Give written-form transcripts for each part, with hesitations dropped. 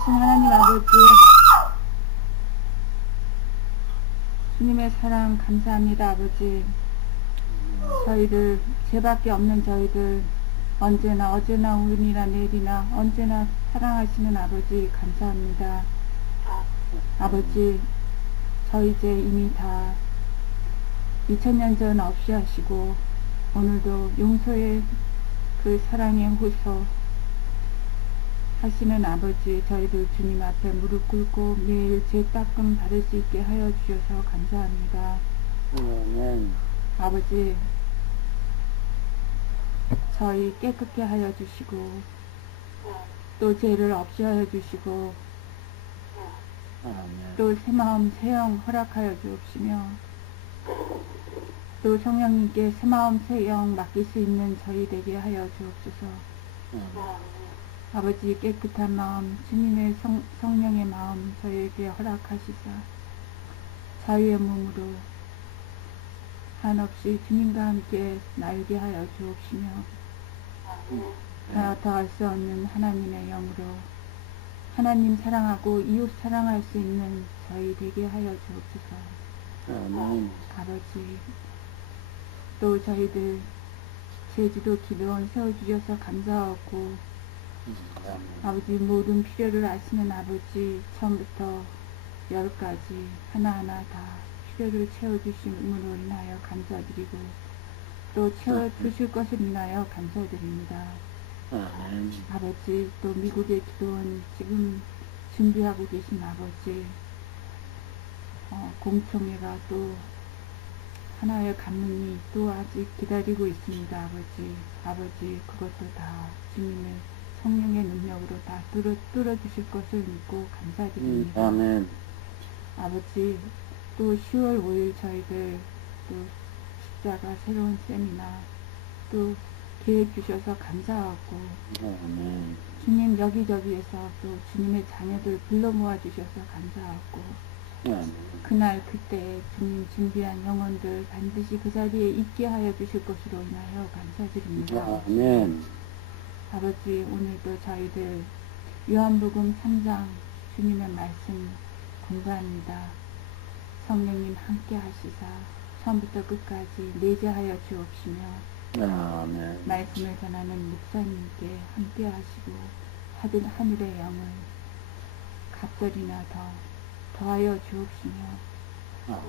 살아계신 하나님 아버지, 주님의 사랑 감사합니다. 아버지, 저희들, 죄밖에 없는 저희들 언제나 어제나 오늘이나 내일이나 언제나 사랑하시는 아버지 감사합니다. 아버지, 저희 이제 이미 다 2000년 전 없이 하시고 오늘도 용서의 그 사랑의 호소 하시는 아버지, 저희들 주님 앞에 무릎 꿇고 매일 죄 닦음 받을 수 있게 하여 주셔서 감사합니다. 아버지, 저희 깨끗게 하여 주시고 또 죄를 없이 하여 주시고 또 새마음 새영 허락하여 주옵시며 또 성령님께 새마음 새영 맡길 수 있는 저희 되게 하여 주옵소서. 아버지, 깨끗한 마음, 주님의 성령의 마음 저희에게 허락하시사 자유의 몸으로 한없이 주님과 함께 날게 하여 주옵시며 다가갈 수 없는 하나님의 영으로 하나님 사랑하고 이웃 사랑할 수 있는 저희 되게 하여 주옵소서. 아버지, 또 저희들 제주도 기도원 세워주셔서 감사하고 아버지, 모든 필요를 아시는 아버지, 처음부터 열까지 하나하나 다 필요를 채워주심으로 인하여 감사드리고 또 채워주실 것을 인하여 감사드립니다. 아버지, 또 미국의 기도원 지금 준비하고 계신 아버지, 공청회가 또 하나의 감문이 또 아직 기다리고 있습니다. 아버지, 그것도 다 주님의 성령의 능력으로 다 뚫어주실 것을 믿고 감사드립니다. 아멘. 아버지, 또 10월 5일 저희들 또 십자가 새로운 세미나 또 계획 주셔서 감사하고 아멘. 주님 여기저기에서 또 주님의 자녀들 불러 모아 주셔서 감사하고 아멘. 그날 그때 주님 준비한 영혼들 반드시 그 자리에 있게 하여 주실 것으로 인하여 감사드립니다. 아멘. 아버지, 오늘도 저희들 요한복음 3장 주님의 말씀 공부합니다. 성령님 함께 하시사 처음부터 끝까지 내재하여 주옵시며 아멘. 말씀을 전하는 목사님께 함께 하시고 하늘의 영을 갑절이나 더하여 주옵시며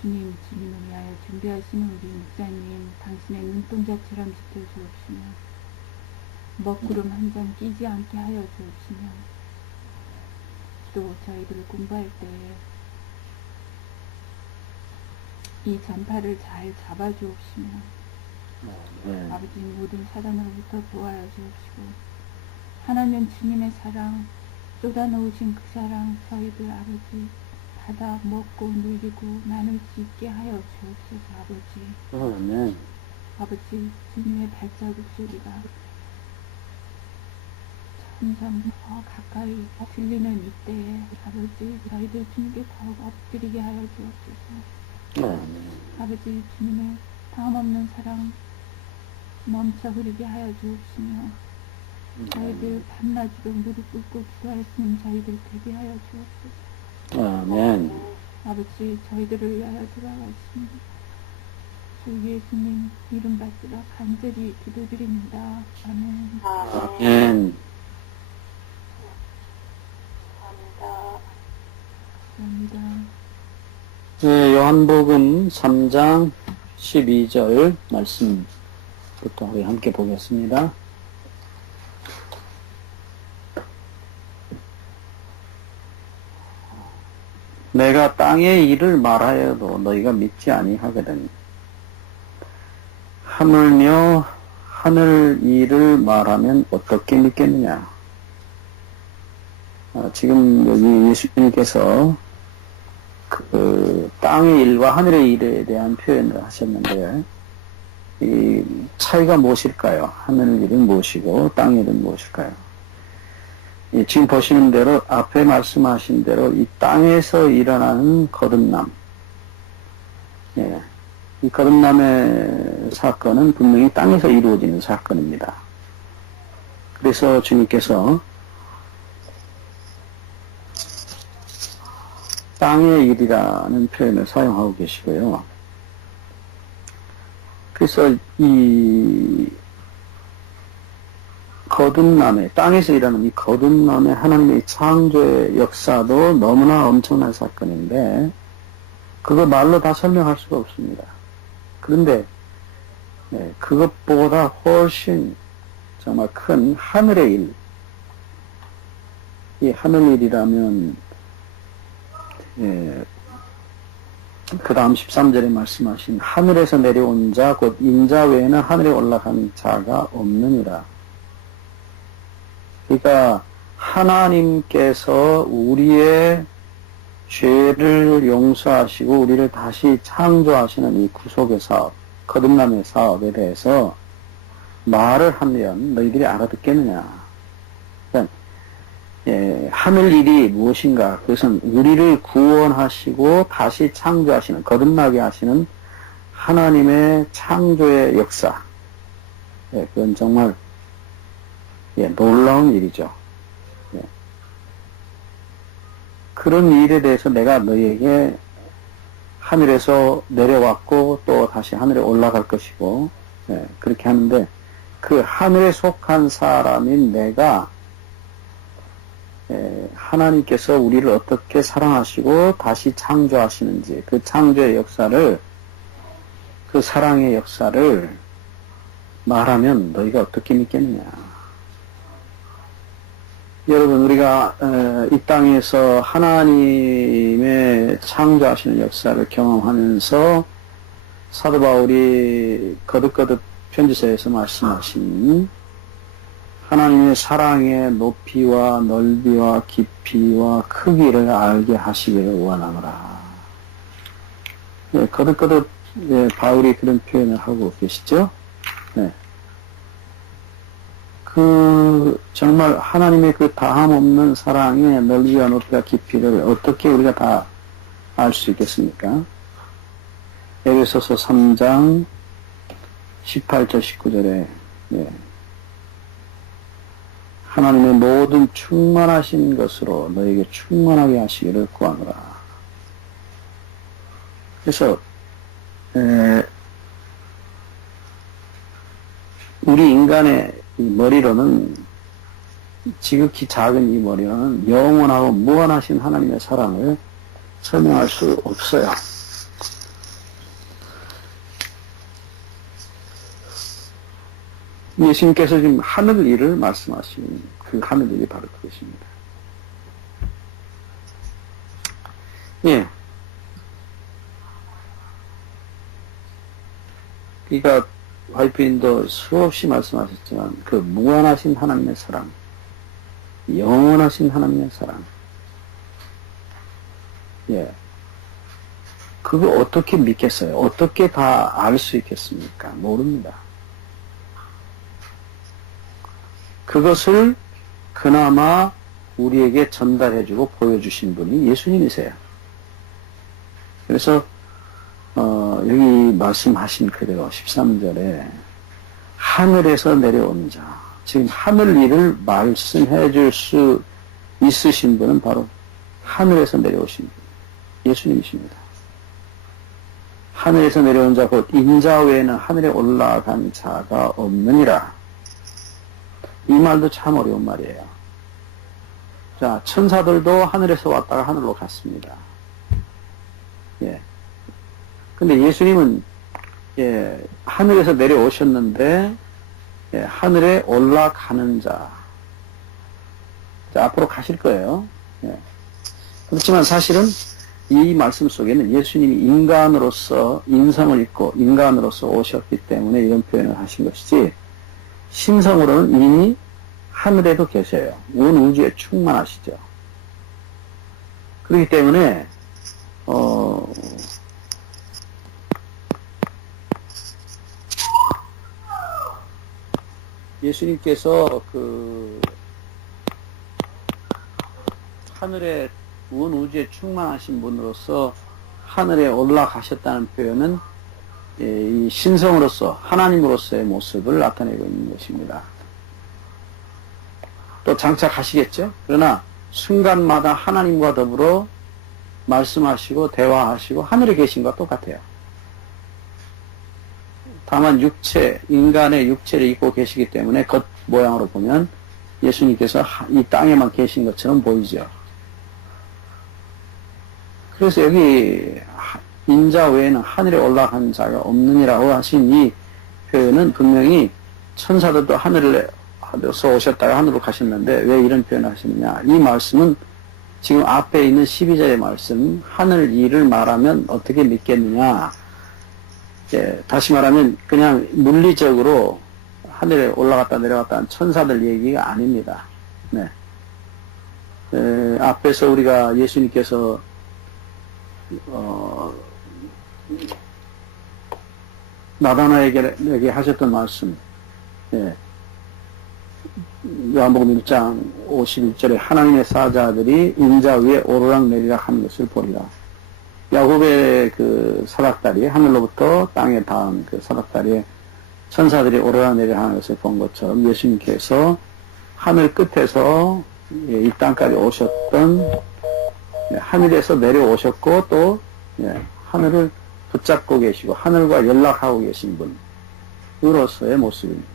주님을 위하여 준비하시는 우리 목사님 당신의 눈동자처럼 지켜주옵시며 먹구름 한 점 끼지 않게 하여 주옵시며 또 저희들 공부할 때에 이 전파를 잘 잡아주옵시며 아버지, 모든 사단으로부터 보호하여 주옵시고 하나님 주님의 사랑 쏟아놓으신 그 사랑 저희들 아버지 받아 먹고 누리고 나눌 수 있게 하여 주옵소서. 아버지, 아버지, 주님의 발자국 소리가 점점 더 가까이 들리는 이때에 아버지, 저희들 주님께 더욱 엎드리게 하여 주옵소서. 아버지, 주님의 다음 없는 사랑 멈춰 흐르게 하여 주옵시며 저희들 밤낮으로 무릎 꿇고 기도할 수 있는 저희들 되게 하여 주옵소서. 아멘. 아버지, 저희들을 위하여 돌아가신 주 예수님 이름 받들어 간절히 기도드립니다. 아멘. 아멘. 감사합니다. 네, 요한복음 3장 12절 말씀부터 우리 함께 보겠습니다. 내가 땅의 일을 말하여도 너희가 믿지 아니하거든. 하물며 하늘 일을 말하면 어떻게 믿겠느냐. 지금 여기 예수님께서 그 땅의 일과 하늘의 일에 대한 표현을 하셨는데 이 차이가 무엇일까요? 하늘 일은 무엇이고 땅의 일은 무엇일까요? 지금 보시는 대로 앞에 말씀하신 대로 이 땅에서 일어나는 거듭남, 이 거듭남의 사건은 분명히 땅에서 이루어지는 사건입니다. 그래서 주님께서 땅의 일이라는 표현을 사용하고 계시고요. 그래서 이 거듭남의, 땅에서 일하는 이 거듭남의 하나님의 창조의 역사도 너무나 엄청난 사건인데, 그거 말로 다 설명할 수가 없습니다. 그런데, 그것보다 훨씬 정말 큰 하늘의 일, 이 하늘 일이라면, 그 다음 13절에 말씀하신 하늘에서 내려온 자, 곧 인자 외에는 하늘에 올라간 자가 없느니라. 그러니까 하나님께서 우리의 죄를 용서하시고 우리를 다시 창조하시는 이 구속의 사업, 거듭남의 사업에 대해서 말을 하면 너희들이 알아듣겠느냐. 그러니까 하늘 일이 무엇인가? 그것은 우리를 구원하시고 다시 창조하시는, 거듭나게 하시는 하나님의 창조의 역사. 그건 정말 놀라운 일이죠. 그런 일에 대해서 내가 너희에게 하늘에서 내려왔고 또 다시 하늘에 올라갈 것이고, 그렇게 하는데 그 하늘에 속한 사람인 내가 하나님께서 우리를 어떻게 사랑하시고 다시 창조하시는지, 그 창조의 역사를, 그 사랑의 역사를 말하면 너희가 어떻게 믿겠느냐. 여러분, 우리가 이 땅에서 하나님의 창조하시는 역사를 경험하면서 사도 바울이 거듭거듭 편지서에서 말씀하신 하나님의 사랑의 높이와 넓이와 깊이와 크기를 알게 하시기를 원하노라. 거듭거듭 바울이 그런 표현을 하고 계시죠. 정말 하나님의 그 다함없는 사랑의 넓이와 높이와 깊이를 어떻게 우리가 다 알 수 있겠습니까? 에베소서 3장 18절 19절에 하나님의 모든 충만하신 것으로 너에게 충만하게 하시기를 구하노라. 그래서 우리 인간의 이 머리로는, 지극히 작은 이 머리로는 영원하고 무한하신 하나님의 사랑을 설명할 수 없어요. 예수님께서 지금 하늘 일을 말씀하신 그 하늘 일이 바로 그것입니다. 그러니까 화이트인도 수없이 말씀하셨지만 그 무한하신 하나님의 사랑, 영원하신 하나님의 사랑, 그거 어떻게 믿겠어요? 어떻게 다 알 수 있겠습니까? 모릅니다. 그것을 그나마 우리에게 전달해주고 보여주신 분이 예수님이세요. 그래서 여기 말씀하신 그대로 13절에 하늘에서 내려온 자, 지금 하늘 일을 말씀해 줄 수 있으신 분은 바로 하늘에서 내려오신 분, 예수님이십니다. 하늘에서 내려온 자 곧 인자 외에는 하늘에 올라간 자가 없느니라. 이 말도 참 어려운 말이에요. 자, 천사들도 하늘에서 왔다가 하늘로 갔습니다. 근데 예수님은 하늘에서 내려오셨는데 하늘에 올라가는 자, 앞으로 가실 거예요. 그렇지만 사실은 이 말씀 속에는 예수님이 인간으로서 인성을 입고 인간으로서 오셨기 때문에 이런 표현을 하신 것이지, 신성으로는 이미 하늘에도 계셔요. 온 우주에 충만하시죠. 그렇기 때문에 예수님께서 그 하늘에 온 우주에 충만하신 분으로서 하늘에 올라가셨다는 표현은 이 신성으로서 하나님으로서의 모습을 나타내고 있는 것입니다. 또 장차 가시겠죠? 그러나 순간마다 하나님과 더불어 말씀하시고 대화하시고 하늘에 계신 것과 똑같아요. 다만 인간의 육체를 입고 계시기 때문에 겉 모양으로 보면 예수님께서 이 땅에만 계신 것처럼 보이죠. 그래서 여기 인자 외에는 하늘에 올라간 자가 없느니라고 하신 이 표현은 분명히 천사들도 하늘에서 오셨다가 하늘로 가셨는데 왜 이런 표현을 하셨느냐. 이 말씀은 지금 앞에 있는 12절의 말씀, 하늘 일을 말하면 어떻게 믿겠느냐. 다시 말하면 그냥 물리적으로 하늘에 올라갔다 내려갔다 한 천사들 얘기가 아닙니다. 네. 앞에서 우리가 예수님께서 나다나에게 하셨던 말씀, 요한복음 1장 51절에 하나님의 사자들이 인자 위에 오르락내리락 하는 것을 보리라. 야곱의 그 사닥다리, 하늘로부터 땅에 닿은 그 사닥다리에 천사들이 오르락내리락 하는 것을 본 것처럼 예수님께서 하늘 끝에서 이 땅까지 오셨던, 하늘에서 내려오셨고 또 하늘을 붙잡고 계시고 하늘과 연락하고 계신 분으로서의 모습입니다.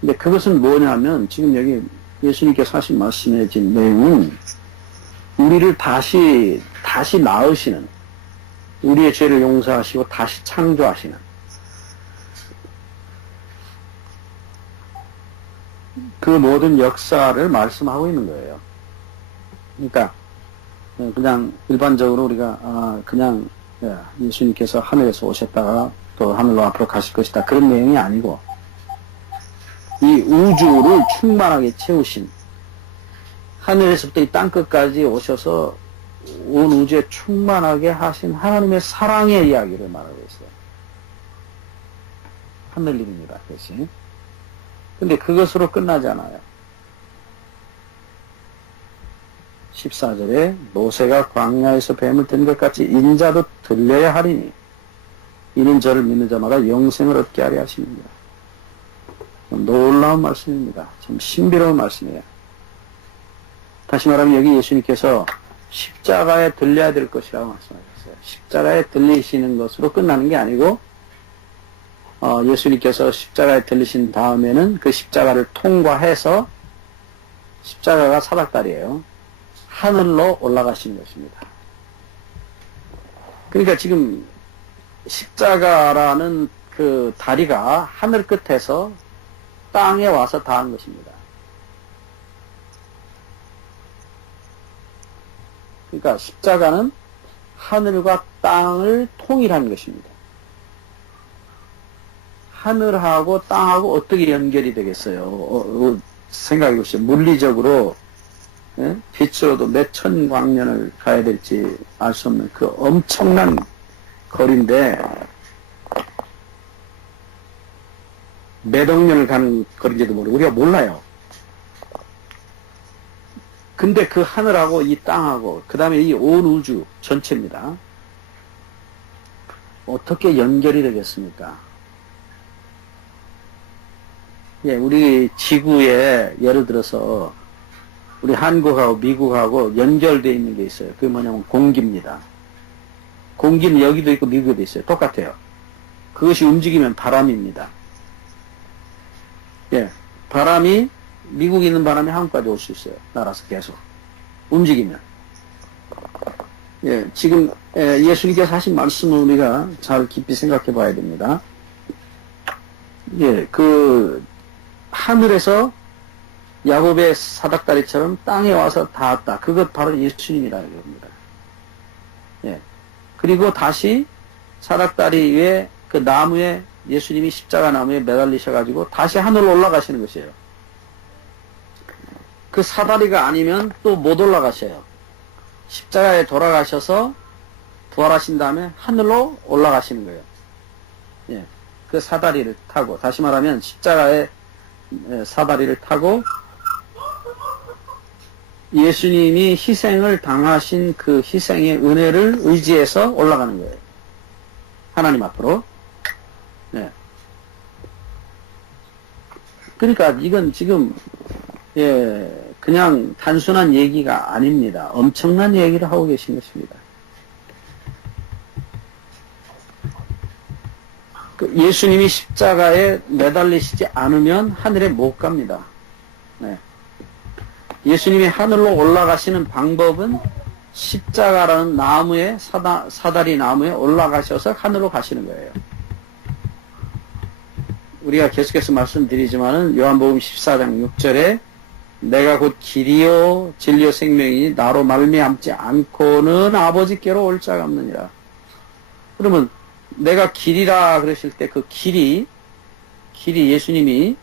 근데 그것은 뭐냐면 지금 여기 예수님께서 하신 말씀의 내용은 우리를 다시 낳으시는, 우리의 죄를 용서하시고 다시 창조하시는, 그 모든 역사를 말씀하고 있는 거예요. 그러니까 그냥 일반적으로 우리가 그냥 예수님께서 하늘에서 오셨다가 또 하늘로 앞으로 가실 것이다, 그런 내용이 아니고 이 우주를 충만하게 채우신, 하늘에서부터 이 땅끝까지 오셔서 온 우주에 충만하게 하신 하나님의 사랑의 이야기를 말하고 있어요. 하늘 일입니다. 그것이. 근데 그것으로 끝나지 않아요. 14절에 모세가 광야에서 뱀을 든 것 같이 인자도 들려야 하리니 이는 저를 믿는 자마다 영생을 얻게 하려 하십니다. 좀 놀라운 말씀입니다. 좀 신비로운 말씀이에요. 다시 말하면 여기 예수님께서 십자가에 들려야 될 것이라고 말씀하셨어요. 십자가에 들리시는 것으로 끝나는 게 아니고 예수님께서 십자가에 들리신 다음에는 그 십자가를 통과해서, 십자가가 사닥다리예요, 하늘로 올라가신 것입니다. 그러니까 지금 십자가라는 그 다리가 하늘 끝에서 땅에 와서 닿은 것입니다. 그러니까 십자가는 하늘과 땅을 통일하는 것입니다. 하늘하고 땅하고 어떻게 연결이 되겠어요? 생각해 보시죠. 물리적으로 빛으로도 몇 천 광년을 가야 될지 알 수 없는 그 엄청난 거리인데 몇 억 년을 가는 거리인지도 모르고 우리가 몰라요. 근데 그 하늘하고 이 땅하고 그 다음에 이 온 우주 전체입니다. 어떻게 연결이 되겠습니까? 우리 지구에 예를 들어서 우리 한국하고 미국하고 연결되어 있는 게 있어요. 그게 뭐냐면 공기입니다. 공기는 여기도 있고 미국에도 있어요. 똑같아요. 그것이 움직이면 바람입니다. 바람이, 미국에 있는 바람이 한국까지 올 수 있어요. 날아서 계속 움직이면. 지금 예수님께서 하신 말씀을 우리가 잘 깊이 생각해 봐야 됩니다. 그 하늘에서 야곱의 사닥다리처럼 땅에 와서 닿았다. 그것 바로 예수님이라는 겁니다. 그리고 다시 사닥다리 위에 그 나무에, 예수님이 십자가 나무에 매달리셔가지고 다시 하늘로 올라가시는 것이에요. 그 사다리가 아니면 또 못 올라가셔요. 십자가에 돌아가셔서 부활하신 다음에 하늘로 올라가시는 거예요. 그 사다리를 타고, 다시 말하면 십자가의 사다리를 타고 예수님이 희생을 당하신 그 희생의 은혜를 의지해서 올라가는 거예요. 하나님 앞으로. 그러니까 이건 지금 그냥 단순한 얘기가 아닙니다. 엄청난 얘기를 하고 계신 것입니다. 예수님이 십자가에 매달리시지 않으면 하늘에 못 갑니다. 네. 예수님이 하늘로 올라가시는 방법은 십자가라는 나무에, 사다리 나무에 올라가셔서 하늘로 가시는 거예요. 우리가 계속해서 말씀드리지만은 요한복음 14장 6절에 내가 곧 길이요 진리요 생명이니 나로 말미암지 않고는 아버지께로 올 자가 없느니라. 그러면 내가 길이라 그러실 때 그 길이 예수님이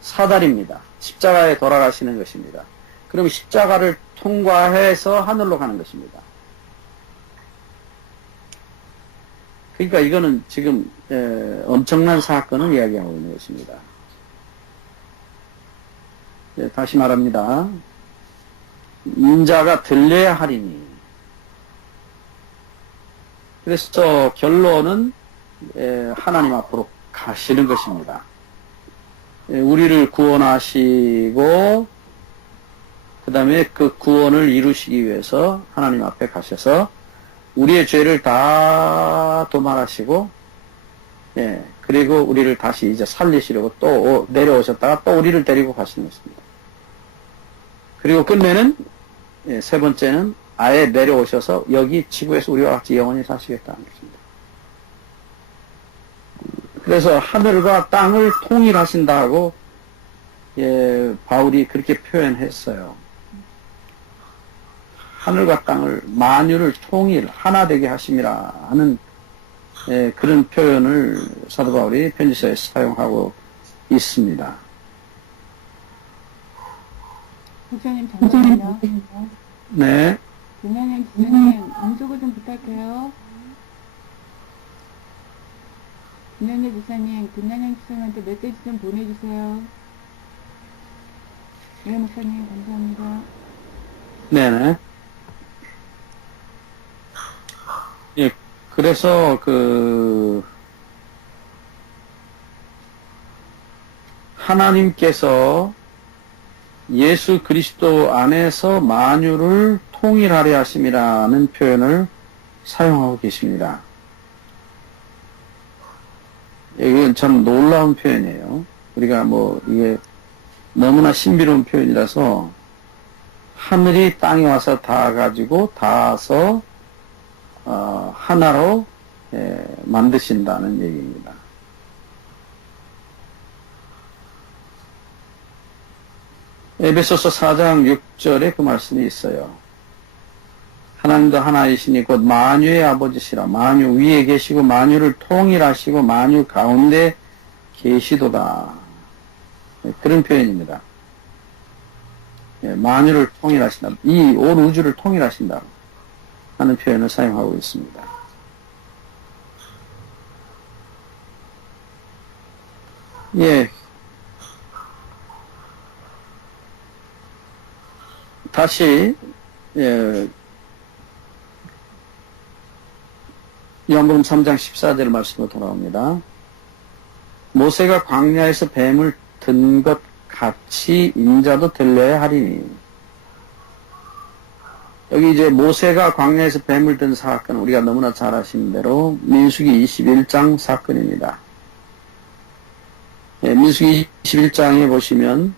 사다리입니다. 십자가에 돌아가시는 것입니다. 그럼 십자가를 통과해서 하늘로 가는 것입니다. 그러니까 이거는 지금 엄청난 사건을 이야기하고 있는 것입니다. 다시 말합니다. 인자가 들려야 하리니. 그래서 결론은 하나님 앞으로 가시는 것입니다. 우리를 구원하시고 그 다음에 그 구원을 이루시기 위해서 하나님 앞에 가셔서 우리의 죄를 다 도말하시고 그리고 우리를 다시 이제 살리시려고 또 내려오셨다가 또 우리를 데리고 가시는 것입니다. 그리고 끝내는 세 번째는 아예 내려오셔서 여기 지구에서 우리와 같이 영원히 사시겠다는 것입니다. 그래서 하늘과 땅을 통일하신다고 바울이 그렇게 표현했어요. 하늘과 땅을 만유를 통일 하나 되게 하심이라 하는 그런 표현을 사도 바울이 편지서에 사용하고 있습니다. 목사님 잠깐만요. 네. 김현영 기자님 음소거 좀 부탁해요. 김현영 목사님, 김현영 기자님한테 메시지 좀 보내주세요. 네, 목사님 감사합니다. 네네. 예, 그래서 하나님께서 예수 그리스도 안에서 만유를 통일하려 하심이라는 표현을 사용하고 계십니다. 이건 참 놀라운 표현이에요. 우리가 이게 너무나 신비로운 표현이라서 하늘이 땅에 와서 닿아서 하나로 만드신다는 얘기입니다. 에베소서 4장 6절에 그 말씀이 있어요. 하나님도 하나이시니 곧 만유의 아버지시라. 만유 위에 계시고 만유를 통일하시고 만유 가운데 계시도다. 그런 표현입니다. 만유를 통일하신다. 이 온 우주를 통일하신다 하는 표현을 사용하고 있습니다. 예. 다시 요한복음 3장 14절 말씀으로 돌아옵니다. 모세가 광야에서 뱀을 든 것 같이 인자도 들려야 하리니. 여기 이제 모세가 광야에서 뱀을 든 사건은 우리가 너무나 잘 아시는 대로 민수기 21장 사건입니다. 민수기 21장에 보시면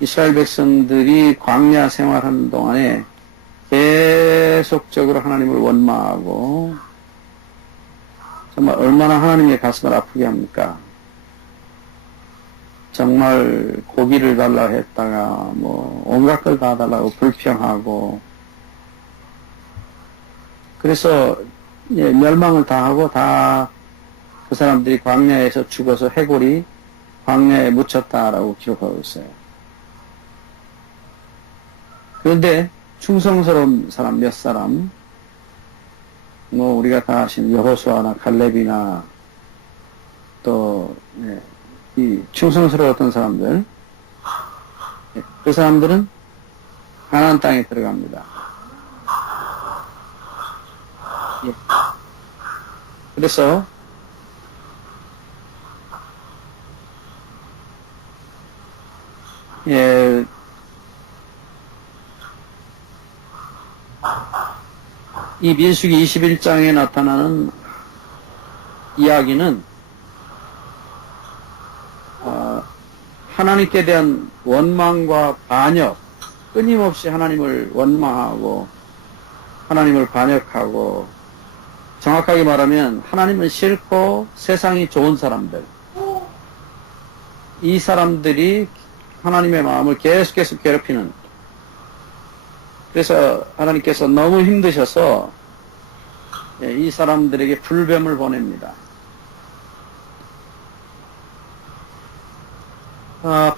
이스라엘 백성들이 광야 생활하는 동안에 계속적으로 하나님을 원망하고 정말 얼마나 하나님의 가슴을 아프게 합니까? 정말 고기를 달라 했다가 온갖 걸 다 달라고 불평하고 그래서 멸망을 당하고 다 그 사람들이 광야에서 죽어서 해골이 광야에 묻혔다라고 기록하고 있어요. 그런데 충성스러운 사람 몇 사람, 우리가 다 아시는 여호수아나 갈렙이나 또 이 충성스러웠던 사람들, 그 사람들은 가나안 땅에 들어갑니다. 그래서 예, 이 민수기 21장에 나타나는 이야기는 하나님께 대한 원망과 반역, 끊임없이 하나님을 원망하고 하나님을 반역하고, 정확하게 말하면 하나님은 싫고 세상이 좋은 사람들, 이 사람들이 하나님의 마음을 계속해서 괴롭히는, 그래서 하나님께서 너무 힘드셔서 이 사람들에게 불뱀을 보냅니다.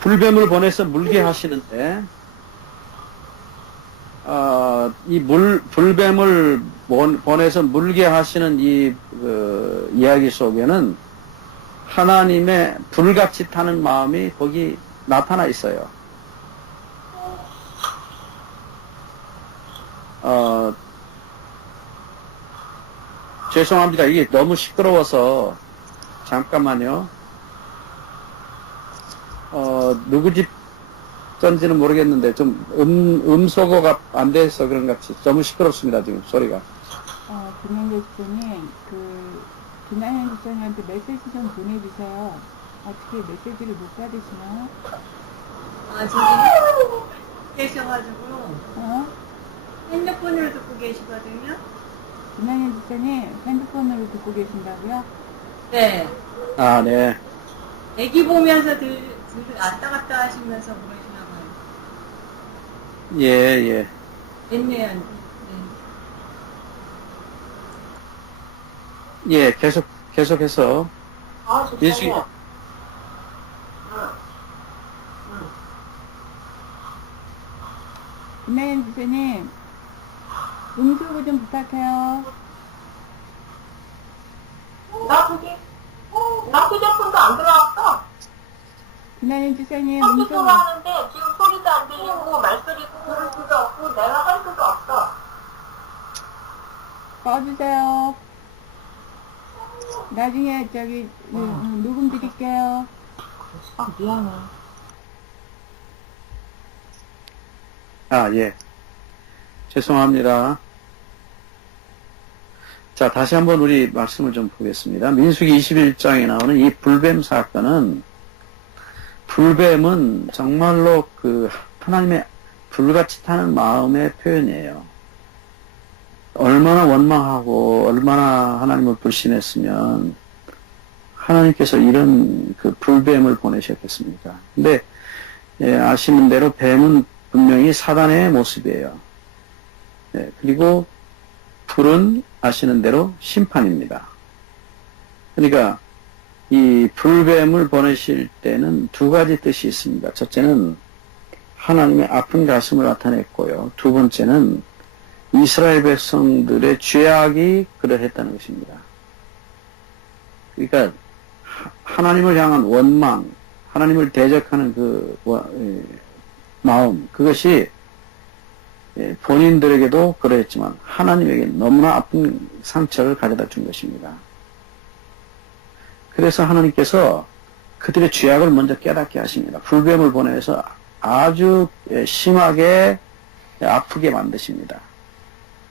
불뱀을 보내서 물게 하시는데, 불뱀을 보내서 물게 하시는 이야기 속에는 하나님의 불같이 타는 마음이 거기 나타나 있어요. 죄송합니다. 이게 너무 시끄러워서, 잠깐만요. 누구 집 건지는 모르겠는데, 좀 음소거가 안 돼서 그런 것 같이 너무 시끄럽습니다, 지금 소리가. 김영길 집사님, 김나연 집사님한테 메시지 좀 보내주세요. 어떻게 메시지를 못 받으시나? 저기 계셔가지고 핸드폰으로 듣고 계시거든요. 김나연 집사님, 핸드폰으로 듣고 계신다고요? 네. 네. 애기 보면서 왔다 갔다 하시면서 그러시나 봐요. 예. 됐네요. 예, 계속해서. 좋다요. 김나연 집사님, 음소거 좀 부탁해요. 나 휴대폰도 안 들어왔어. 김나연 집사님, 컴퓨터로 음소거. 하는데 지금 소리도 안 들리고 말소리 들을 수도 없고 내가 할 수도 없어. 꺼주세요. 나중에 녹음 드릴게요. 미안해. 예. 죄송합니다. 자, 다시 한번 우리 말씀을 좀 보겠습니다. 민수기 21장에 나오는 이 불뱀 사건은, 불뱀은 정말로 하나님의 불같이 타는 마음의 표현이에요. 얼마나 원망하고 얼마나 하나님을 불신했으면 하나님께서 이런 불뱀을 보내셨겠습니까? 근데 아시는 대로 뱀은 분명히 사단의 모습이에요. 그리고 불은 아시는 대로 심판입니다. 그러니까 이 불뱀을 보내실 때는 두 가지 뜻이 있습니다. 첫째는 하나님의 아픈 가슴을 나타냈고요. 두 번째는 이스라엘 백성들의 죄악이 그러했다는 것입니다. 그러니까 하나님을 향한 원망, 하나님을 대적하는 마음, 그것이 본인들에게도 그러했지만 하나님에게 너무나 아픈 상처를 가져다 준 것입니다. 그래서 하나님께서 그들의 죄악을 먼저 깨닫게 하십니다. 불뱀을 보내서 아주 심하게 아프게 만드십니다.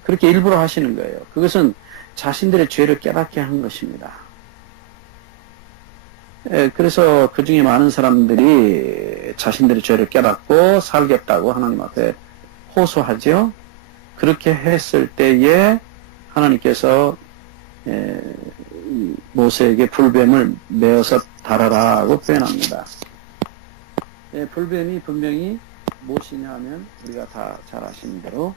그렇게 일부러 하시는 거예요. 그것은 자신들의 죄를 깨닫게 한 것입니다. 그래서 그 중에 많은 사람들이 자신들의 죄를 깨닫고 살겠다고 하나님 앞에 호소하죠. 그렇게 했을 때에 하나님께서 모세에게 불뱀을 메어서 달아라고 표현합니다. 불뱀이 분명히 무엇이냐 하면 우리가 다 잘 아시는 대로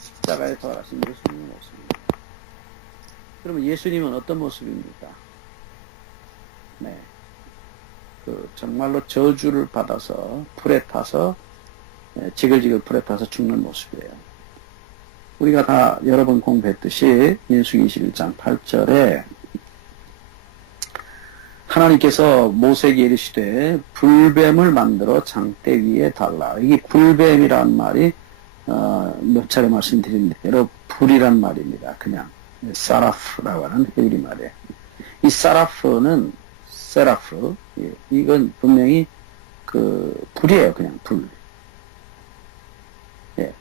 십자가에 부활하신 예수님의 모습입니다. 그러면 예수님은 어떤 모습입니까? 네. 정말로 저주를 받아서 불에 타서 지글지글 불에 타서 죽는 모습이에요. 우리가 다 여러 번 공부했듯이 민수기 21장 8절에 하나님께서 모세에게 이르시되 불뱀을 만들어 장대 위에 달라. 이게 불뱀이란 말이 몇 차례 말씀드린 대로 불이란 말입니다. 그냥 사라프라고 하는 히브리 말이에요. 이 사라프는 세라프, 이건 분명히 불이에요, 그냥 불. 예.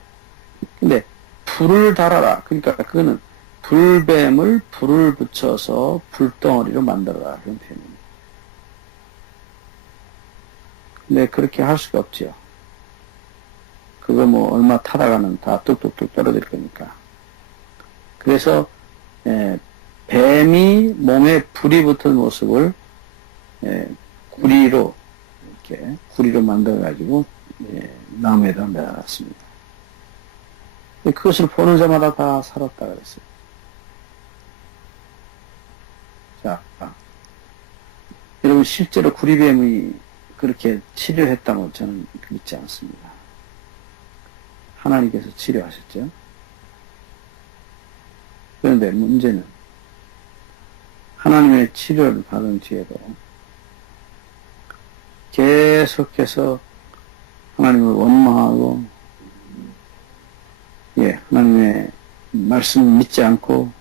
근데 불을 달아라. 그러니까 그거는 불뱀을 불을 붙여서 불덩어리로 만들어라. 그런 표현입니다. 근데 그렇게 할 수가 없지요. 그거 뭐 얼마 타다가는 다 뚝뚝뚝 떨어질 거니까. 그래서 뱀이 몸에 불이 붙은 모습을 구리로 이렇게 구리로 만들어 가지고 나무에다 매달았습니다. 그것을 보는 자마다 다 살았다 그랬어요. 자, 여러분 실제로 구리뱀이 그렇게 치료했다고 저는 믿지 않습니다. 하나님께서 치료하셨죠. 그런데 문제는 하나님의 치료를 받은 뒤에도 계속해서 하나님을 원망하고 하나님의 말씀을 믿지 않고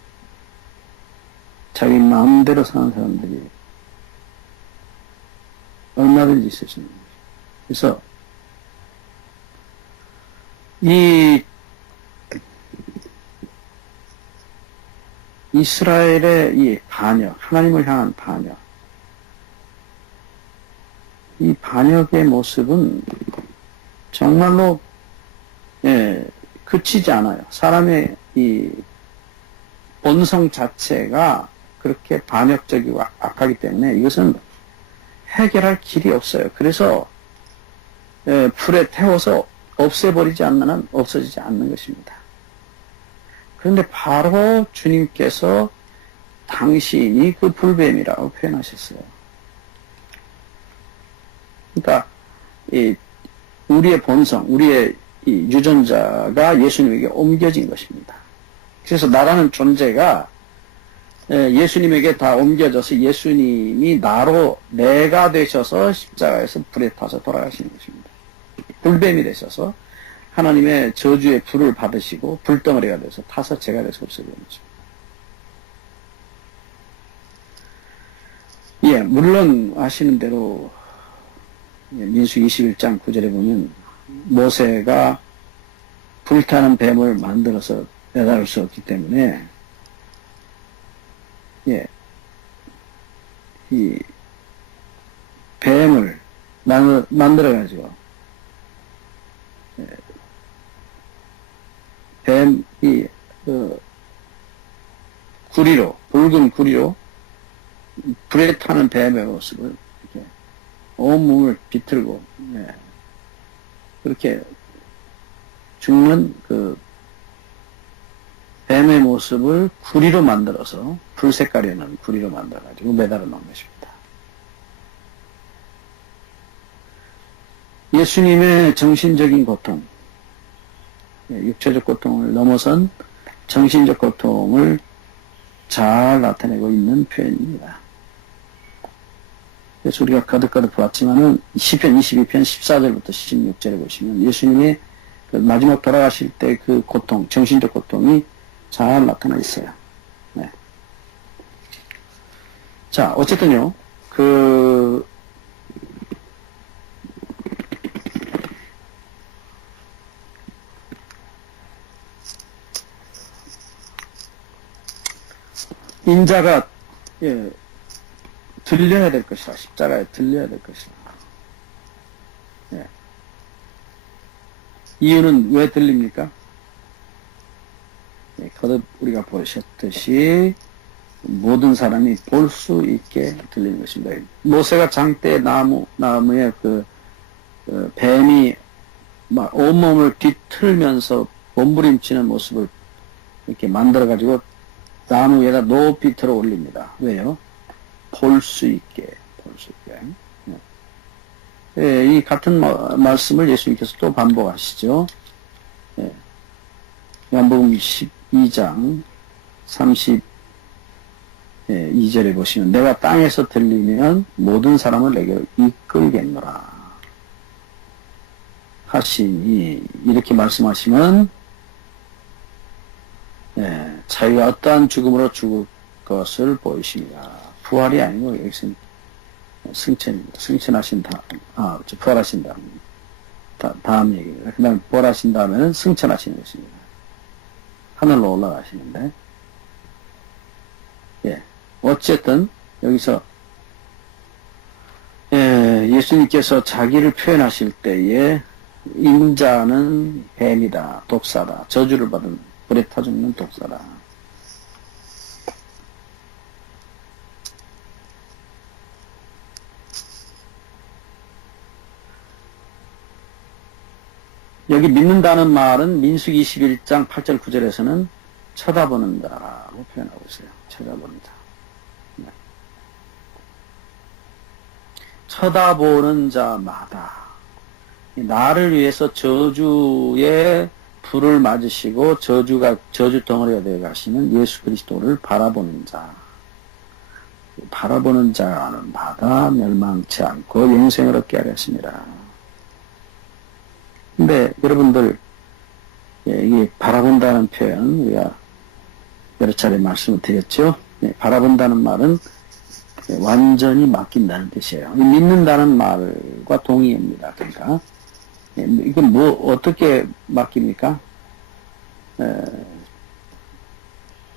자기 마음대로 사는 사람들이 얼마든지 있으십니다. 그래서 이 이스라엘의 이 반역, 하나님을 향한 반역, 이 반역의 모습은 정말로 그치지 않아요. 사람의 이 본성 자체가 그렇게 반역적이고 악하기 때문에 이것은 해결할 길이 없어요. 그래서 불에 태워서 없애버리지 않으면 없어지지 않는 것입니다. 그런데 바로 주님께서 당신이 그 불뱀이라고 표현하셨어요. 그러니까 우리의 본성, 우리의 이 유전자가 예수님에게 옮겨진 것입니다. 그래서 나라는 존재가 예수님에게 다 옮겨져서 예수님이 나로 내가 되셔서 십자가에서 불에 타서 돌아가시는 것입니다. 불뱀이 되셔서 하나님의 저주의 불을 받으시고 불덩어리가 돼서 타서 제가 돼서 없어지는 거죠. 물론 아시는 대로 민수기 21장 9절에 보면 모세가 불타는 뱀을 만들어서 매달을 수 없기 때문에 이 뱀을 만들어가지고 뱀이 구리로, 붉은 구리로 불에 타는 뱀의 모습을 이렇게 온몸을 비틀고 그렇게 죽는 그 뱀의 모습을 구리로 만들어서 불 색깔이 나는 구리로 만들어가지고 매달아 놓은 것입니다. 예수님의 정신적인 고통, 육체적 고통을 넘어선 정신적 고통을 잘 나타내고 있는 표현입니다. 그래서 우리가 거듭거듭 보았지만은 시편 22편 14절부터 16절에 보시면 예수님의 그 마지막 돌아가실 때 그 고통, 정신적 고통이 잘 나타나 있어요. 자, 어쨌든요, 인자가 들려야 될 것이다. 십자가에 들려야 될 것이다. 이유는 왜 들립니까? 거듭 우리가 보셨듯이 모든 사람이 볼 수 있게 들리는 것입니다. 모세가 장대 나무에 뱀이 막 온몸을 뒤틀면서 몸부림치는 모습을 이렇게 만들어가지고 나무 위에다 높이 들어 올립니다. 왜요? 볼 수 있게. 이 같은 말씀을 예수님께서 또 반복하시죠. 요한복음 12장 32절에 보시면 내가 땅에서 들리면 모든 사람을 내게로 이끌겠노라 하시니 이렇게 말씀하시면 자기가 어떠한 죽음으로 죽을 것을 보이십니다. 부활이 아니고 여기서는 승천하신다. 부활하신다. 다음 얘기입니다. 그 다음에 부활하신 다음에는 승천하시는 것입니다. 하늘로 올라가시는데, 예. 어쨌든, 여기서, 예수님께서 자기를 표현하실 때에, 임자는 뱀이다, 독사다, 저주를 받은 불에 타 죽는 독사다. 여기 믿는다는 말은 민수기 21장 8절 9절에서는 쳐다보는 자라고 표현하고 있어요. 쳐다보는 자. 네. 쳐다보는 자마다 나를 위해서 저주의 불을 맞으시고 저주 덩어리가 되어 가시는 예수 그리스도를 바라보는 자. 바라보는 자는 마다 멸망치 않고 영생을 얻게 하겠습니다. 근데 여러분들, 이게 바라본다는 표현 우리가 여러 차례 말씀을 드렸죠. 바라본다는 말은 완전히 맡긴다는 뜻이에요. 믿는다는 말과 동의입니다. 그러니까 이건 어떻게 맡깁니까?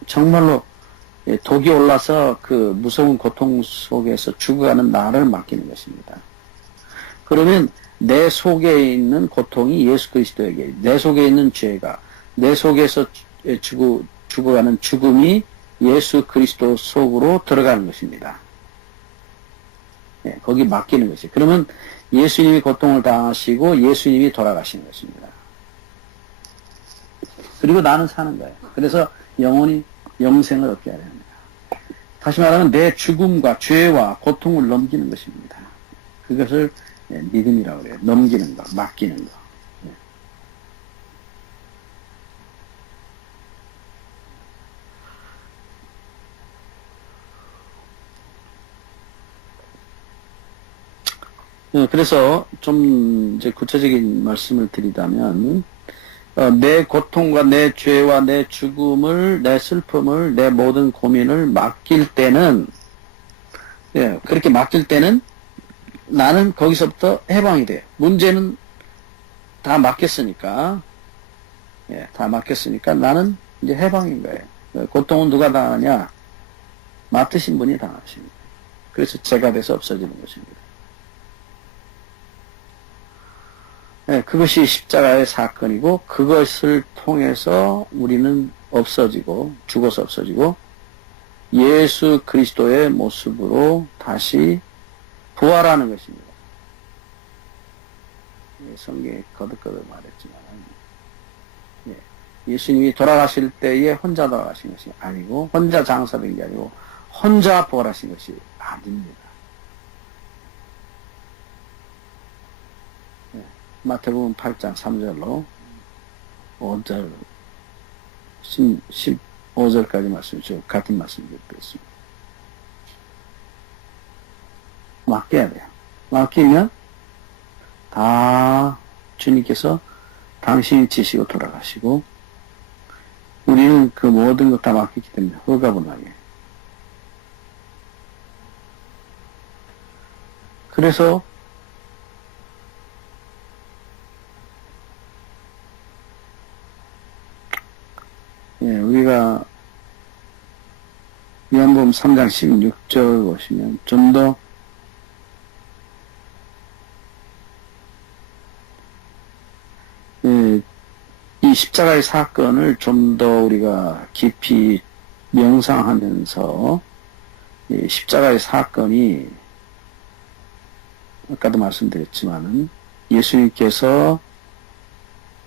정말로 독이 올라서 그 무서운 고통 속에서 죽어가는 나를 맡기는 것입니다. 그러면 내 속에 있는 고통이 예수 그리스도에게, 내 속에 있는 죄가, 내 속에서 죽어가는 죽음이 예수 그리스도 속으로 들어가는 것입니다. 거기 맡기는 것이에요. 그러면 예수님이 고통을 당하시고 예수님이 돌아가시는 것입니다. 그리고 나는 사는 거예요. 그래서 영혼이 영생을 얻게 하려 합니다. 다시 말하면 내 죽음과 죄와 고통을 넘기는 것입니다. 그것을 믿음이라고 그래요. 넘기는 거, 맡기는 거. 그래서 좀 이제 구체적인 말씀을 드리자면, 내 고통과 내 죄와 내 죽음을, 내 슬픔을, 내 모든 고민을 맡길 때는, 그렇게 맡길 때는 나는 거기서부터 해방이 돼. 문제는 다 맡겼으니까, 다 맡겼으니까 나는 이제 해방인 거예요. 고통은 누가 당하냐? 맡으신 분이 당하십니다. 그래서 죄가 돼서 없어지는 것입니다. 그것이 십자가의 사건이고, 그것을 통해서 우리는 없어지고, 죽어서 없어지고, 예수 그리스도의 모습으로 다시 부활하는 것입니다. 성경에 거듭거듭 말했지만, 예수님이 돌아가실 때에 혼자 돌아가신 것이 아니고, 혼자 장사된 게 아니고, 혼자 부활하신 것이 아닙니다. 마태복음 8장 3절로 5절, 15절까지 말씀이죠. 같은 말씀 드렸습니다. 맡겨야 돼요. 맡기면 다 주님께서 당신이 지시고 돌아가시고, 우리는 그 모든 것 다 맡겼기 때문에 홀가분하게. 그래서 우리가 요한복음 3장 16절 보시면 좀 더 이 십자가의 사건을 좀 더 우리가 깊이 명상하면서 이 십자가의 사건이 아까도 말씀드렸지만은 예수님께서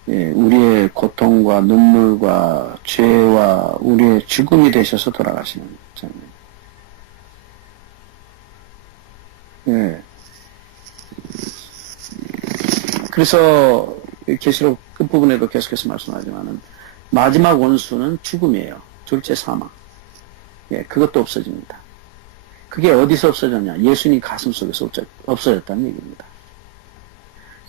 우리의 고통과 눈물과 죄와 우리의 죽음이 되셔서 돌아가시는 장면. 그래서 계시록 끝부분에도 계속해서 말씀하지만은 마지막 원수는 죽음이에요. 둘째 사망. 그것도 없어집니다. 그게 어디서 없어졌냐? 예수님 가슴 속에서 없어졌다는 얘기입니다.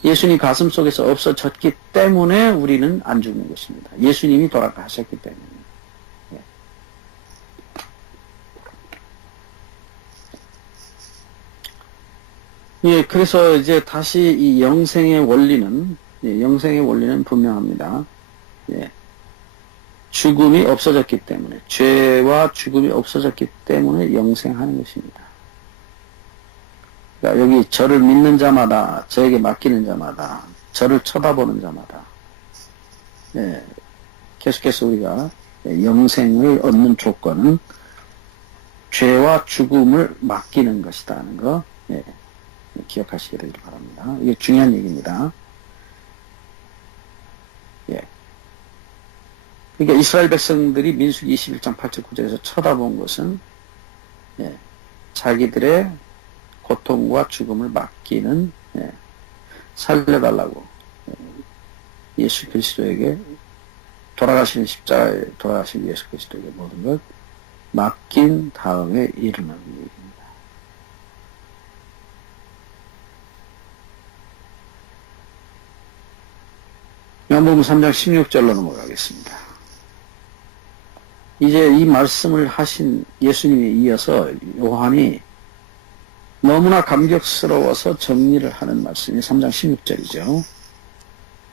예수님 가슴 속에서 없어졌기 때문에 우리는 안 죽는 것입니다. 예수님이 돌아가셨기 때문에. 예, 그래서 이제 다시 이 영생의 원리는, 예, 영생의 원리는 분명합니다. 예. 죽음이 없어졌기 때문에, 죄와 죽음이 없어졌기 때문에 영생하는 것입니다. 그러니까 여기 저를 믿는 자마다, 저에게 맡기는 자마다, 저를 쳐다보는 자마다, 예, 계속해서 우리가 영생을 얻는 조건은 죄와 죽음을 맡기는 것이라는 거, 예, 기억하시게 되길 바랍니다. 이게 중요한 얘기입니다. 예. 그러니까 이스라엘 백성들이 민수기 21장 8절 9절에서 쳐다본 것은, 예, 자기들의 고통과 죽음을 맡기는, 예, 살려달라고, 예, 예수 그리스도에게 돌아가신 십자가에 돌아가신 예수 그리스도에게 모든 것 맡긴 다음에 일어나는 얘기입니다. 요한복음 3장 16절로 넘어가겠습니다. 이제 이 말씀을 하신 예수님에 이어서 요한이 너무나 감격스러워서 정리를 하는 말씀이 3장 16절이죠.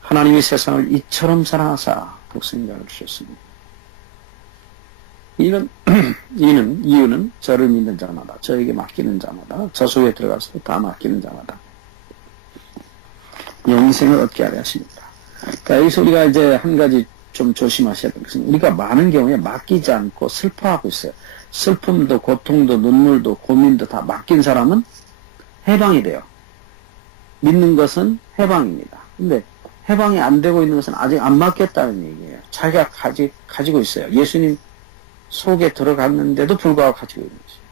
하나님이 세상을 이처럼 사랑하사 독생자를 주셨습니다. 이유는 저를 믿는 자마다, 저에게 맡기는 자마다, 저 속에 들어가서 다 맡기는 자마다 영생을 얻게 하려 하십니다. 그러니까 여기서 우리가 이제 한 가지 좀 조심하셔야 될 것은, 우리가 많은 경우에 맡기지 않고 슬퍼하고 있어요. 슬픔도 고통도 눈물도 고민도 다 맡긴 사람은 해방이 돼요. 믿는 것은 해방입니다. 근데 해방이 안 되고 있는 것은 아직 안 맡겼다는 얘기예요. 자기가 가지고 있어요. 예수님 속에 들어갔는데도 불구하고 가지고 있는 것이에요.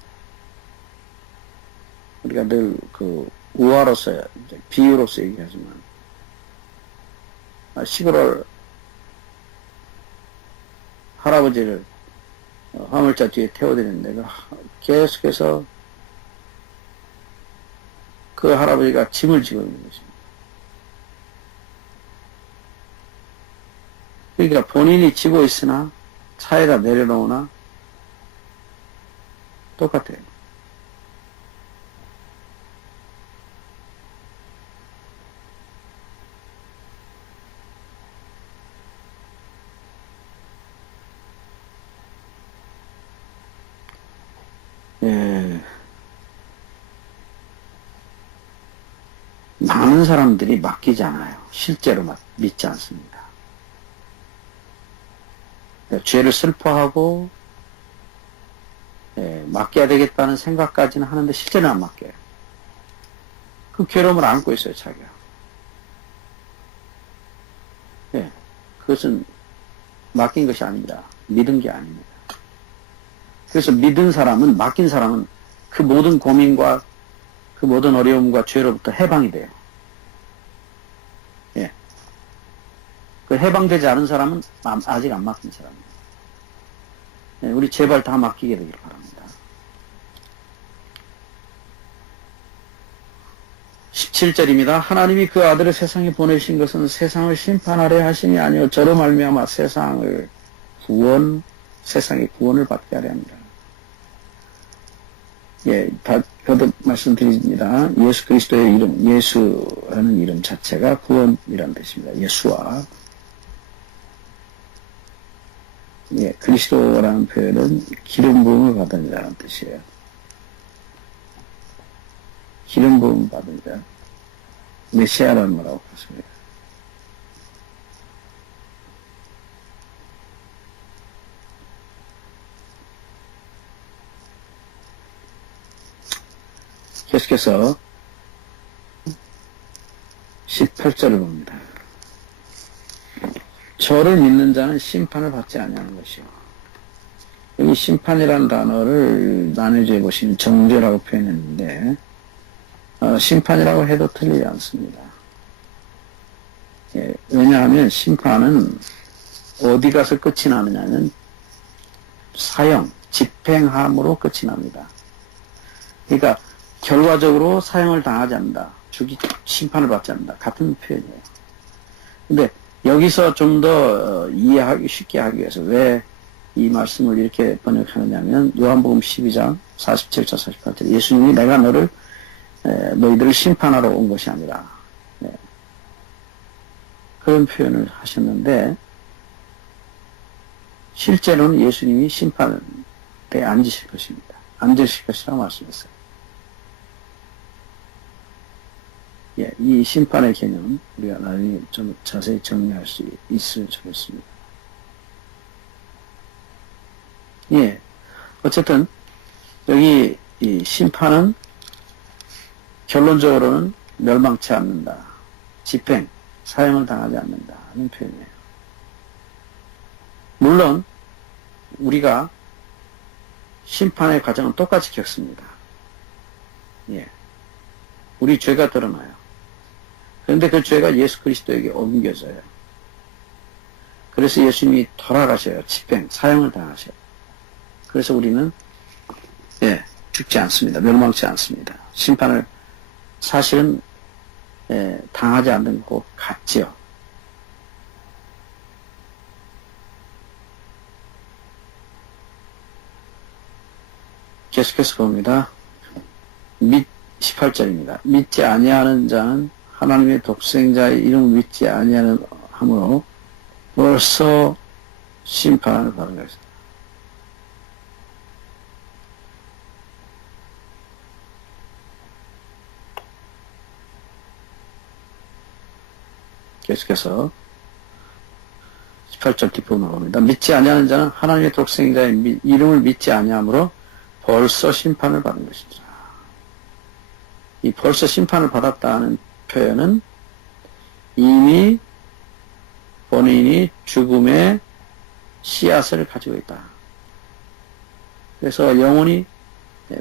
우리가 늘 그 우화로서, 비유로서 얘기하지만, 시골 할아버지를 화물차 뒤에 태워드리는데 계속해서 그 할아버지가 짐을 지고 있는 것입니다. 그러니까 본인이 지고 있으나 차에다 내려놓으나 똑같아요. 예. 많은 사람들이 맡기지 않아요. 실제로 믿지 않습니다. 죄를 슬퍼하고, 예, 맡겨야 되겠다는 생각까지는 하는데 실제는 안 맡겨요. 그 괴로움을 안고 있어요, 자기가. 예, 그것은 맡긴 것이 아닙니다. 믿은 게 아닙니다. 그래서 믿은 사람은, 맡긴 사람은 그 모든 고민과 그 모든 어려움과 죄로부터 해방이 돼요. 예. 그 해방되지 않은 사람은 아직 안 맡긴 사람입니다. 예, 우리 제발 다 맡기게 되길 바랍니다. 17절입니다. 하나님이 그 아들을 세상에 보내신 것은 세상을 심판하려 하심이 아니요 저로 말미암아 세상의 구원을 받게 하려 합니다. 예, 거듭 말씀드립니다. 예수 그리스도의 이름, 예수라는 이름 자체가 구원이라는 뜻입니다. 예수와, 예, 그리스도라는 표현은 기름 부음을 받은 자라는 뜻이에요. 기름 부음 받은 자, 메시아라는 말하고 같습니다. 계속해서 18절을 봅니다. 저를 믿는 자는 심판을 받지 아니하는 것이요. 여기 심판이라는 단어를 나눠져 보시면 정죄라고 표현했는데 심판이라고 해도 틀리지 않습니다. 예, 왜냐하면 심판은 어디 가서 끝이 나느냐면 사형, 집행함으로 끝이 납니다. 그러니까 결과적으로 사형을 당하지 않는다. 심판을 받지 않는다. 같은 표현이에요. 근데 여기서 좀 더 이해하기 쉽게 하기 위해서 왜 이 말씀을 이렇게 번역하느냐면 요한복음 12장 47절 48절 예수님이 내가 너를 너희들을 심판하러 온 것이 아니라 그런 표현을 하셨는데 실제로는 예수님이 심판대에 앉으실 것입니다. 앉으실 것이라고 말씀했어요. 이 심판의 개념은 우리가 나중에 좀 자세히 정리할 수 있으면 좋겠습니다. 어쨌든 여기 이 심판은 결론적으로는 멸망치 않는다. 집행, 사형을 당하지 않는다 하는 표현이에요. 물론 우리가 심판의 과정은 똑같이 겪습니다. 우리 죄가 드러나요. 그런데 그 죄가 예수 그리스도에게 옮겨져요. 그래서 예수님이 돌아가셔요. 집행, 사형을 당하셔요. 그래서 우리는 죽지 않습니다. 멸망치 않습니다. 심판을 사실은 당하지 않는 것 같지요. 계속해서 봅니다. 18절입니다. 믿지 아니하는 자는 하나님의 독생자의 이름을 믿지 아니하는 함으로 벌써 심판을 받은 것이다. 계속해서 18절 뒷부분을 봅니다. 믿지 아니하는 자는 하나님의 독생자의 이름을 믿지 아니하므로 벌써 심판을 받은 것이다. 이 벌써 심판을 받았다는 표현은 이미 본인이 죽음의 씨앗을 가지고 있다. 그래서 영혼이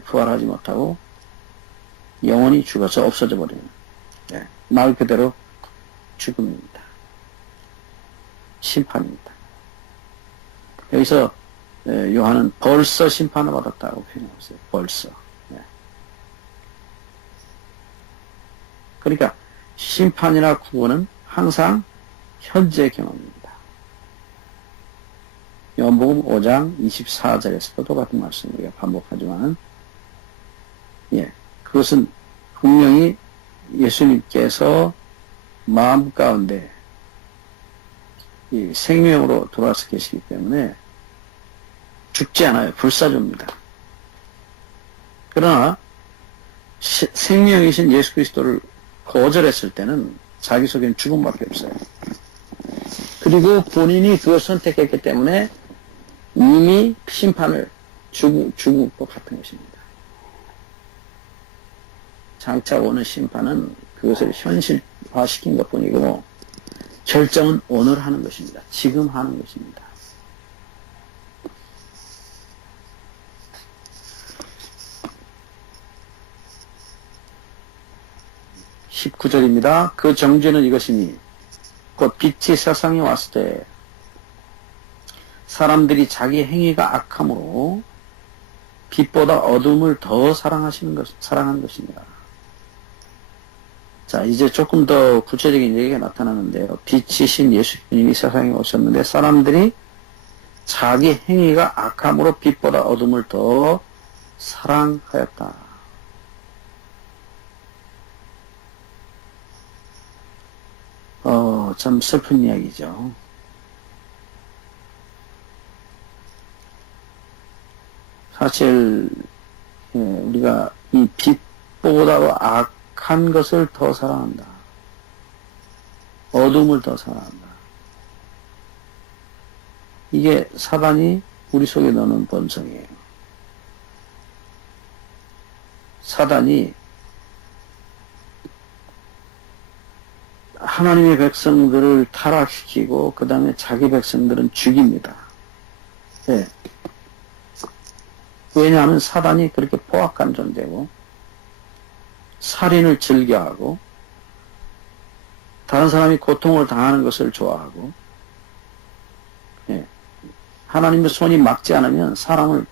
부활하지 못하고 영혼이 죽어서 없어져 버리는 말 그대로 죽음입니다. 심판입니다. 여기서 요한은 벌써 심판을 받았다고 표현하고 있어요. 벌써. 그러니까 심판이나 구원은 항상 현재 경험입니다. 요한복음 5장 24절에서도 똑같은 말씀을 우리가 반복하지만 그것은 분명히 예수님께서 마음 가운데 이 생명으로 돌아서 계시기 때문에 죽지 않아요. 불사조입니다. 그러나 생명이신 예수 그리스도를 거절했을 때는 자기 속에는 죽음밖에 없어요. 그리고 본인이 그걸 선택했기 때문에 이미 심판을 죽은 것 같은 것입니다. 장차 오는 심판은 그것을 현실화시킨 것뿐이고 결정은 오늘 하는 것입니다. 지금 하는 것입니다. (19절입니다) 그 정죄는 이것이니 곧 빛이 세상에 왔을 때 사람들이 자기 행위가 악함으로 빛보다 어둠을 더 사랑하는 것입니다. 자, 이제 조금 더 구체적인 얘기가 나타나는데요. 빛이신 예수님이 세상에 오셨는데 사람들이 자기 행위가 악함으로 빛보다 어둠을 더 사랑하였다. 참 슬픈 이야기죠. 사실 우리가 이 빛보다 악한 것을 더 사랑한다. 어둠을 더 사랑한다. 이게 사단이 우리 속에 넣는 본성이에요. 사단이 하나님의 백성들을 타락시키고 그 다음에 자기 백성들은 죽입니다. 왜냐하면 사단이 그렇게 포악한 존재고 살인을 즐겨하고 다른 사람이 고통을 당하는 것을 좋아하고 하나님의 손이 막지 않으면 사람을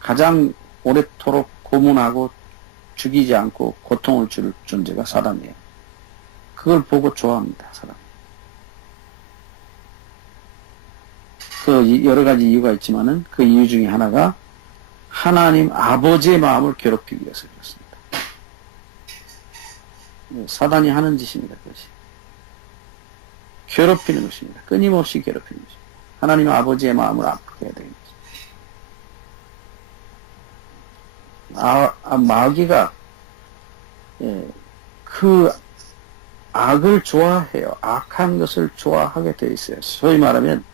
가장 오래도록 고문하고 죽이지 않고 고통을 줄 존재가 사단이에요. 그걸 보고 좋아합니다, 사람이. 그 여러 가지 이유가 있지만은 그 이유 중에 하나가 하나님 아버지의 마음을 괴롭히기 위해서 그렇습니다. 사단이 하는 짓입니다. 그것이. 괴롭히는 것입니다. 끊임없이 괴롭히는 것입니다. 하나님 아버지의 마음을 아프게 해야 되는 것입니다. 마귀가 그 악을 좋아해요. 악한 것을 좋아하게 되어 있어요. 소위 말하면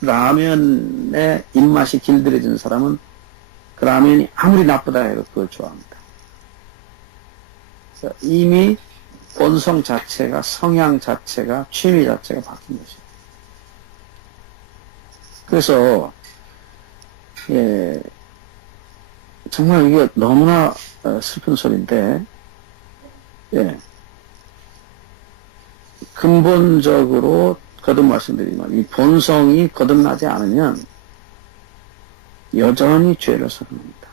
라면에 입맛이 길들여진 사람은 그 라면이 아무리 나쁘다 해도 그걸 좋아합니다. 이미 본성 자체가, 성향 자체가, 취미 자체가 바뀐 것이죠. 그래서 정말 이게 너무나 슬픈 소리인데, 근본적으로 거듭 말씀드리지만 이 본성이 거듭나지 않으면 여전히 죄를 사랑합니다.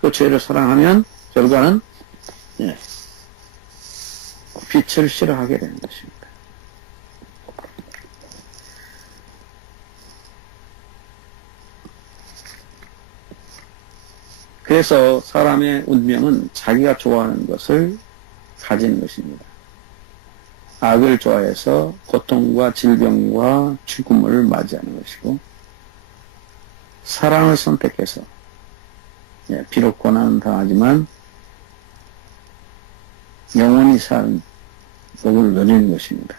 그 죄를 사랑하면 결과는 빛을 싫어하게 되는 것입니다. 그래서 사람의 운명은 자기가 좋아하는 것을 가지는 것입니다. 악을 좋아해서 고통과 질병과 죽음을 맞이하는 것이고, 사랑을 선택해서 비록 고난은 당하지만 영원히 사는 복을 누리는 것입니다.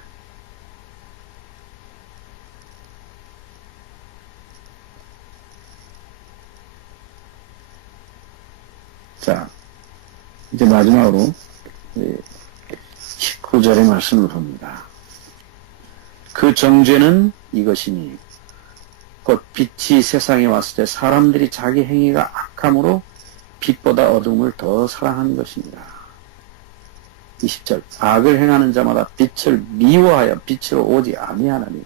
자, 이제 마지막으로 19절의 말씀을 봅니다. 그 정죄는 이것이니 곧 빛이 세상에 왔을 때 사람들이 자기 행위가 악함으로 빛보다 어둠을 더 사랑한 것입니다. 20절 악을 행하는 자마다 빛을 미워하여 빛으로 오지 아니하나니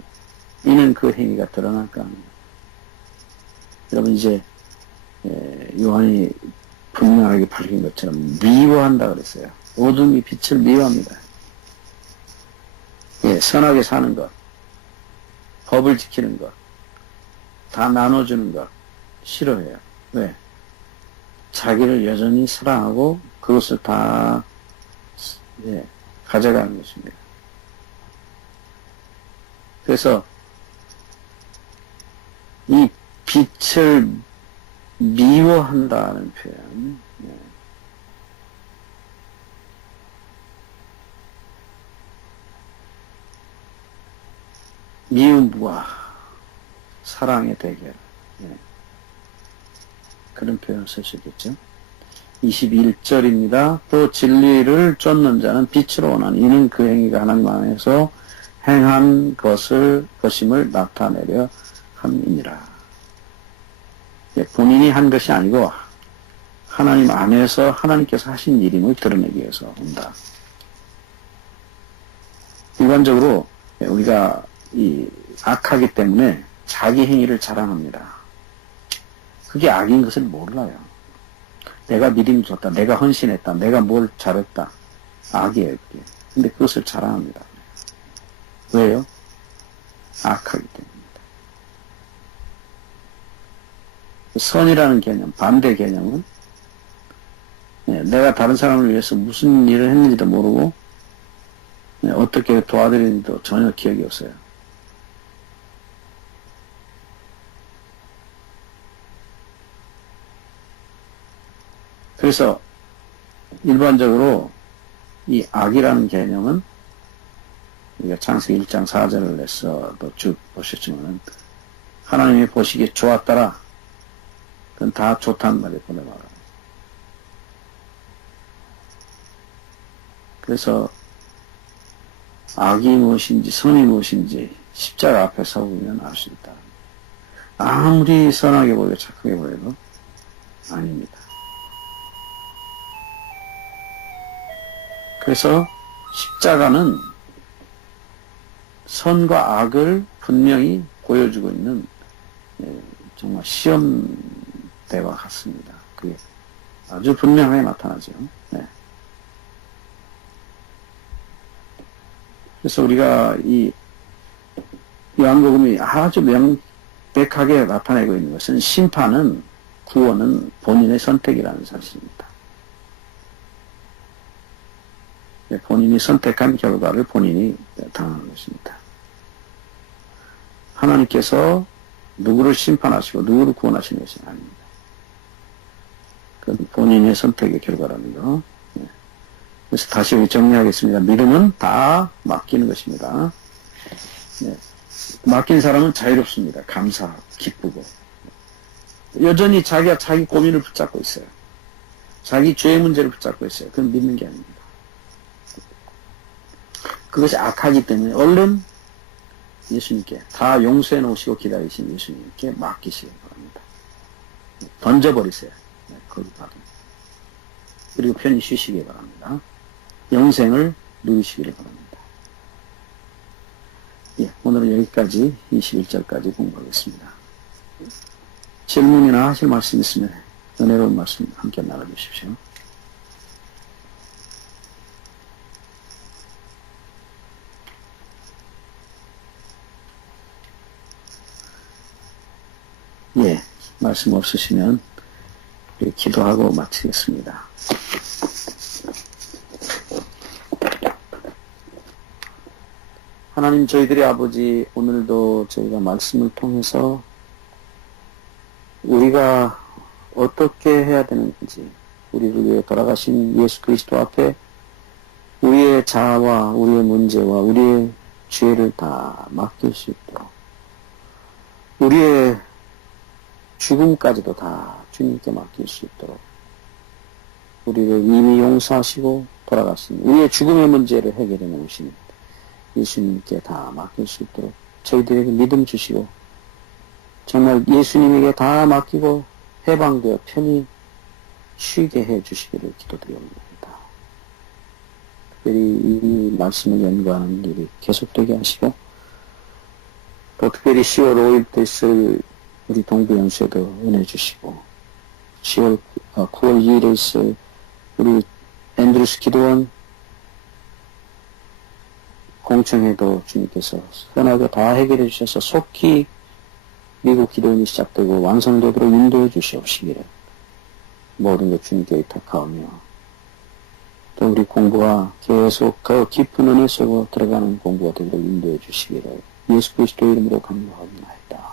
이는 그 행위가 드러날까 합니다. 여러분 이제 요한이 분명하게 밝힌 것처럼 미워한다 그랬어요. 어둠이 빛을 미워합니다. 선하게 사는 것, 법을 지키는 것, 다 나눠주는 것 싫어해요. 왜? 자기를 여전히 사랑하고 그것을 다 가져가는 것입니다. 그래서 이 빛을 미워한다는 표현, 미움과 사랑의 대결, 그런 표현을 쓸 수 있겠죠. 21절입니다. 또 진리를 쫓는 자는 빛으로 오나니 이는 그 행위가 하나님 안에서 행한 것임을 나타내려 함이니라. 본인이 한 것이 아니고 하나님 안에서 하나님께서 하신 일임을 드러내기 위해서 온다. 일반적으로 우리가 이 악하기 때문에 자기 행위를 자랑합니다. 그게 악인 것을 몰라요. 내가 믿음이 좋다, 내가 헌신했다, 내가 뭘 잘했다. 악이에요, 그게. 근데 그것을 자랑합니다. 왜요? 악하기 때문입니다. 선이라는 개념, 반대 개념은 내가 다른 사람을 위해서 무슨 일을 했는지도 모르고 어떻게 도와드리는지도 전혀 기억이 없어요. 그래서 일반적으로 이 악이라는 개념은 우리가 창세기 1장 4절에서도 쭉 보셨지만 하나님이 보시기에 좋았더라. 그건 다 좋다는 말이 보내말아요. 그래서 악이 무엇인지 선이 무엇인지 십자가 앞에 서보면 알 수 있다. 아무리 선하게 보이고 착하게 보여도 아닙니다. 그래서 십자가는 선과 악을 분명히 보여주고 있는 정말 시험대와 같습니다. 그게 아주 분명하게 나타나죠. 네. 그래서 우리가 이 요한복음이 아주 명백하게 나타내고 있는 것은 심판은 구원은 본인의 선택이라는 사실입니다. 본인이 선택한 결과를 본인이 당하는 것입니다. 하나님께서 누구를 심판하시고 누구를 구원하시는 것이 아닙니다. 그건 본인의 선택의 결과라는 거. 그래서 다시 우리 정리하겠습니다. 믿음은 다 맡기는 것입니다. 맡긴 사람은 자유롭습니다. 감사하고 기쁘고. 여전히 자기가 자기 고민을 붙잡고 있어요. 자기 죄의 문제를 붙잡고 있어요. 그건 믿는 게 아닙니다. 그것이 악하기 때문에 얼른 예수님께 다 용서해 놓으시고 기다리신 예수님께 맡기시기 바랍니다. 던져버리세요. 거기다가. 그리고 편히 쉬시기 바랍니다. 영생을 누리시기를 바랍니다. 예, 오늘은 여기까지 21절까지 공부하겠습니다. 질문이나 하실 말씀 있으면 은혜로운 말씀 함께 나눠주십시오. 예, 말씀 없으시면 우리 기도하고 마치겠습니다. 하나님, 저희들의 아버지, 오늘도 저희가 말씀을 통해서 우리가 어떻게 해야 되는지, 우리를 위해 돌아가신 예수 그리스도 앞에 우리의 자아와 우리의 문제와 우리의 죄를 다 맡길 수 있도록, 우리의 죽음까지도 다 주님께 맡길 수 있도록, 우리를 이미 용서하시고 돌아가신 우리의 죽음의 문제를 해결해 놓으신 예수님께 다 맡길 수 있도록 저희들에게 믿음 주시고, 정말 예수님에게 다 맡기고 해방되어 편히 쉬게 해 주시기를 기도드립니다. 특별히 이 말씀을 연구하는 일이 계속되게 하시고, 또 특별히 10월 5일 때 있을 우리 동부연수에도 은혜 주시고, 9월 2일에 있을 우리 앤드루스 기도원 공청회도 주님께서 선하게 다 해결해 주셔서 속히 미국 기도원이 시작되고 완성되도록 인도해 주시옵시기를 모든 것 주님께 의탁하오며, 또 우리 공부가 계속 더 깊은 은혜 속으로 들어가는 공부가 되도록 인도해 주시기를 예수 그리스도 이름으로 간구하옵나이다.